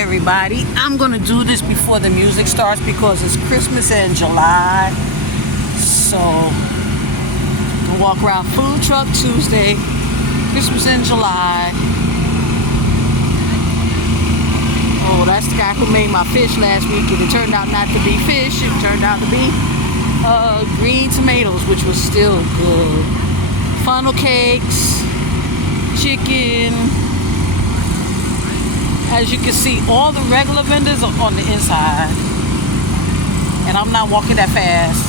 everybody. I'm gonna do this before the music starts because it's Christmas in July. So we'll walk around Food Truck Tuesday, Christmas in July. Oh, that's the guy who made my fish last week, and it turned out not to be fish. It turned out to be green tomatoes, which was still good. Funnel cakes, chicken. As you can see, all the regular vendors are on the inside, and I'm not walking that fast.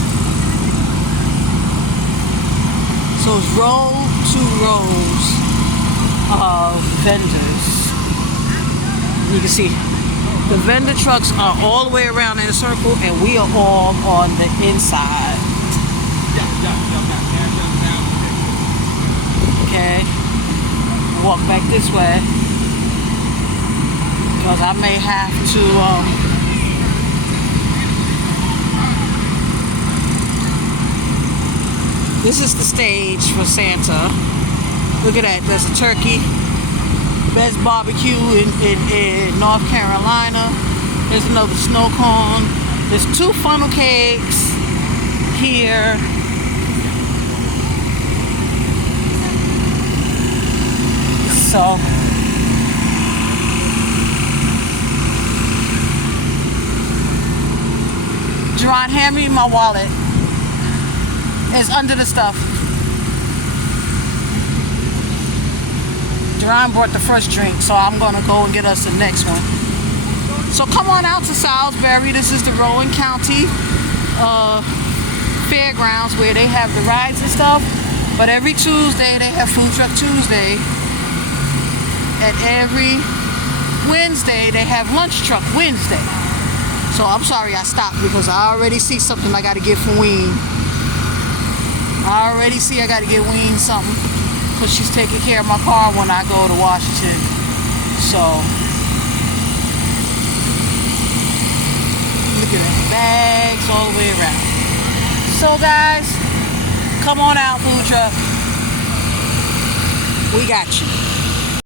So it's row to rows of vendors. You can see the vendor trucks are all the way around in a circle, and we are all on the inside. Okay, walk back this way because I may have to this is the stage for Santa. Look at that, there's a turkey. Best barbecue in North Carolina. There's another snow cone. There's 2 funnel cakes here. So Jerron, hand me my wallet. It's under the stuff. Jerron brought the first drink, so I'm gonna go and get us the next one. So come on out to Salisbury. This is the Rowan County Fairgrounds where they have the rides and stuff. But every Tuesday they have Food Truck Tuesday. And every Wednesday they have Lunch Truck Wednesday. So I'm sorry I stopped because I already see something I gotta get for Ween. I already see I gotta get Ween something because she's taking care of my car when I go to Washington. So look at that, bags all the way around. So guys, come on out, Food Truck. We got you.